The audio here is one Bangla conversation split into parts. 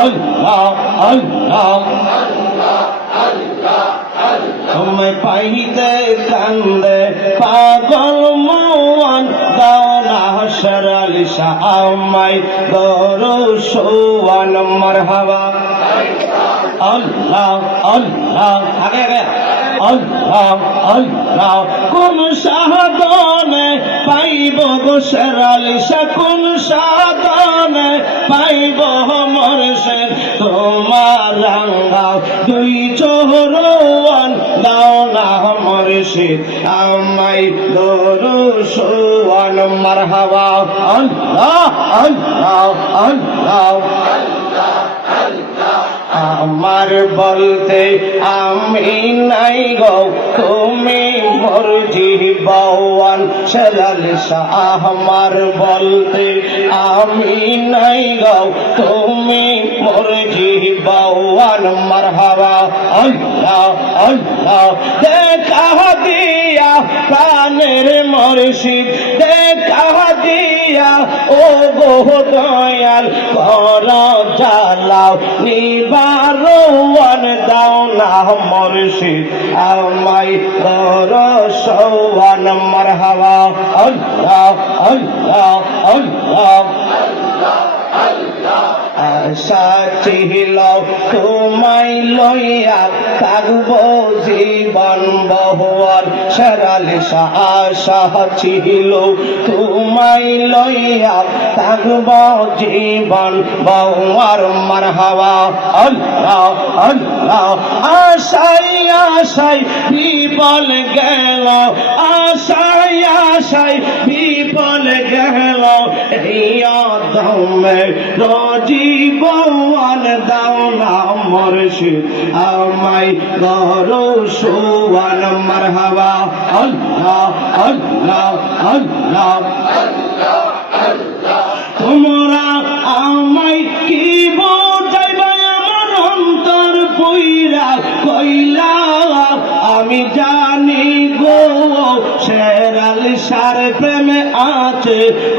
আল্লাহ আল্লাহ তোমায় পাইতে কান্দে পাগল মন দানা সরালি আমায় গরু সোয়ান, মারহাবা। আল্লাহ আল্লাহ। আগে আগে। আল্লাহ আল্লাহ, কোন সাধনে পাইব গো সরালি কোন সাধনে পাইব মরসে তোমার রাঙ্গাও দুই চোহরান দাও না মরশিদ আমাই দরু সোয়ান মারহাবা। আল্লাহ আল্লাহ আল্লাহ আমার বলতে আমি নাই গো, তুমি মোর জীবন সেলাল শাহ আমার বলতে আমি নাই গো, তুমি মোর জীবন মারহাবা, আল্লাহ আল্লাহ। দেখা দিয়া প্রাণের মর্শিদ, দেখা দিয়া ও গো দয়াল, কর জ্বালাও নিবারণ দাও না মর্শিদ আমাই কর সৌয়ান মারহাবা, আল্লাহ আল্লাহ আল্লাহ। আশা ছিল তোমায় লইয়া থাকব, জীবন বহুয়ার সরাল আশা ছিল। তোমায় লইয়া থাকব, জীবন বহুয়ার মারহাবা। আল্লাহ আল্লাহ, আশাই আশাই, বিপল গেল। আশাই আশাই, বিপল গেল। এই দমে জীবন দাও না মর্শিদ। আমায় গরো সোয়ান মারহাবা। আল্লাহ আল্লাহ আল্লাহ।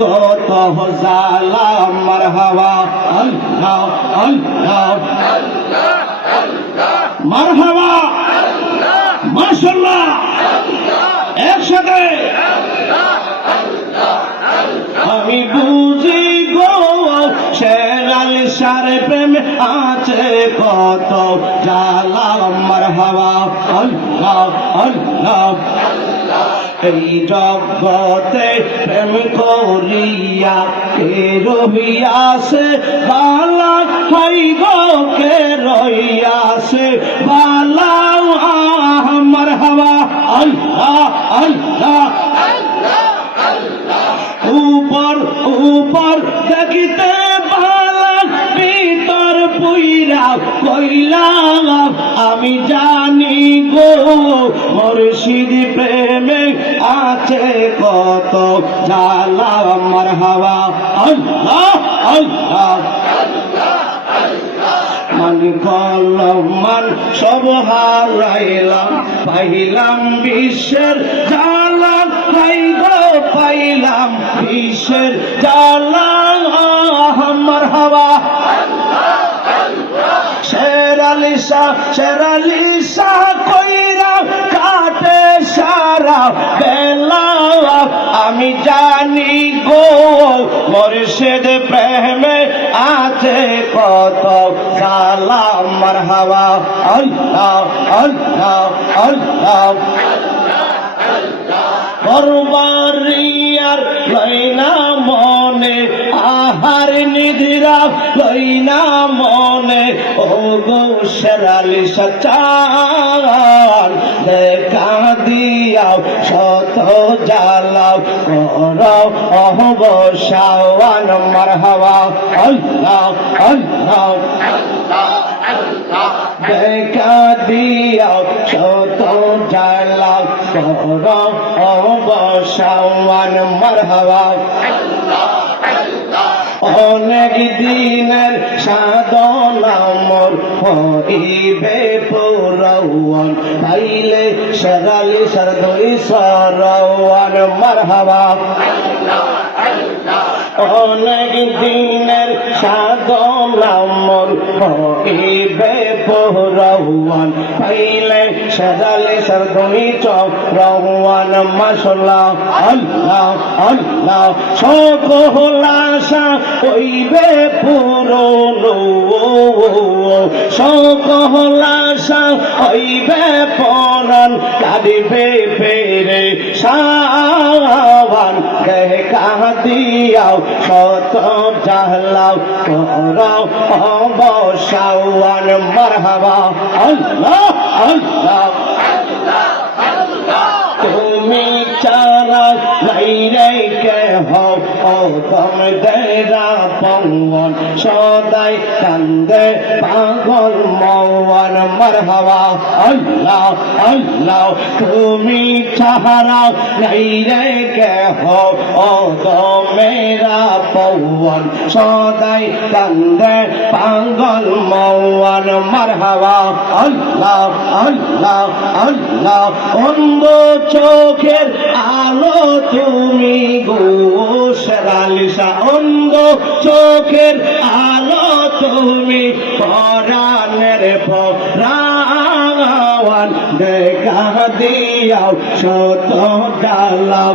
কত জালা আমার হাওয়া আল্লাহ আল্লাহ, মারহাবা মাশাল্লাহ একসাথে, আমি বুঝি গো শেরাল সারে প্রেম আছে কত জালা আমার হাওয়া আল্লাহ আল্লাহ এই জগতে প্রেম করিয়া কে রহিয়াছে বালা হাই গো কে রহিয়াছে বালা আমার হাওয়া আল্লাহ আল্লাহ উপর উপর দেখিতে ভালাম ভিতর পুইরা কইলাম, আমি জানি গো, মুর্শিদ প্রেমে আছে কত জালা আমার হাওয়া আল্লাহ। আল্লাহ মান সব হারাইলাম, পাইলাম বিশ্বের জালা পাইব পাইলাম বিশ্বের জালা আমার হাওয়া শেরালিসা শেরালিসা বেলা আমি জানি গো মরিষেদ প্রেমে আছে কত সালামার হাওয়া আল্লাহ আল্লাহ আল্লাহ। করবারিয়ার আহার নিদ্রা লইনা মনে ও গো শেরালি সচান দেখা দিয়াও, শত জ্বালাও, কর অহবসাওয়ান মারহাবা, আল্লাহ আল্লাহ। দেখা দিয়াও, শত জ্বালা কর অবসাওয়ান, মারহাবা। অনেক দিনের সাধনা মোর হইবে পুরওয়ান। পাইলে সরালি সরদই সরওয়ান মারহাবা অনেক দিনের সাধনা মোর হইবে পৌরওয়ান। পাইলে সাজালে সরদনি চক রওয়ান মশলা আল্লাহ আল্লাহ। সকলাশা হইবে পুরনো সকলাশা হইবে পরাণ। কাঁদিবে পেরে সাবান দেখা দিয়াও শত জাহলাও, করো অবসাওয়ান মারহাবা। আল্লাহ আল্লাহ তুমি চারা নাই রে কে হও ও তম দেরা পঙ্গন সদাই কান্দে পাগল মওয়ান, মারহাবা, আল্লাহ আল্লাহ, তুমি চারা নাই রে কে হও ও তমেরা পৌয়ান সদাই কান্দে পাগল মওয়ান, মারহাবা, আল্লাহ আল্লাহ আল্লাহ, অন্ধ চোখের আলো চোখের আলো তুমি পরাণের পরাওয়ান দেখা দিয়াও শত ডালাও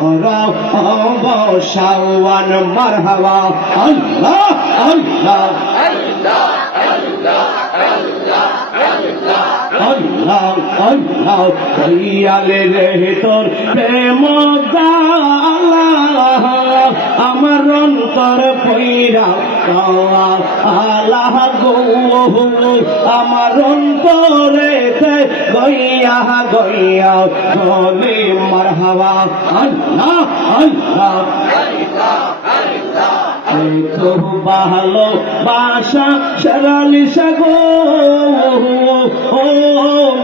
করাও অবসাওয়ান মারহাবা আল্লাহ আল্লাহ আল্লাহ আল্লাহ দয়ালে রে তোর প্রেম জালা আমার অন্তর পইরা আল্লাহ গো আমার অন্তরে গইয়া গইয়া গলে মারহাবা আল্লাহ আল্লাহ ভালো বাসা সরালি সাগো ও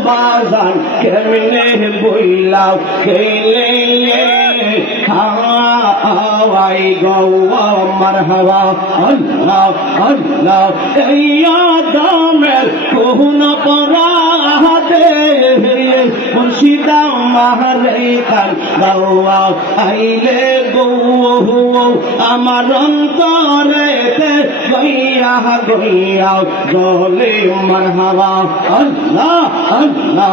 বাজান কেমনে বইলাও খেলে হাওয়াই গৌয়া মারহাবা। আল্লাহ আল্লাহ, এই আদমের কোন পরাহাতে মুর্শিদা মাহরে কান গৌয়া আইলে গৌ আমার অন্তরে গইয়া গইয়া গলে মারহাবা। আল্লাহ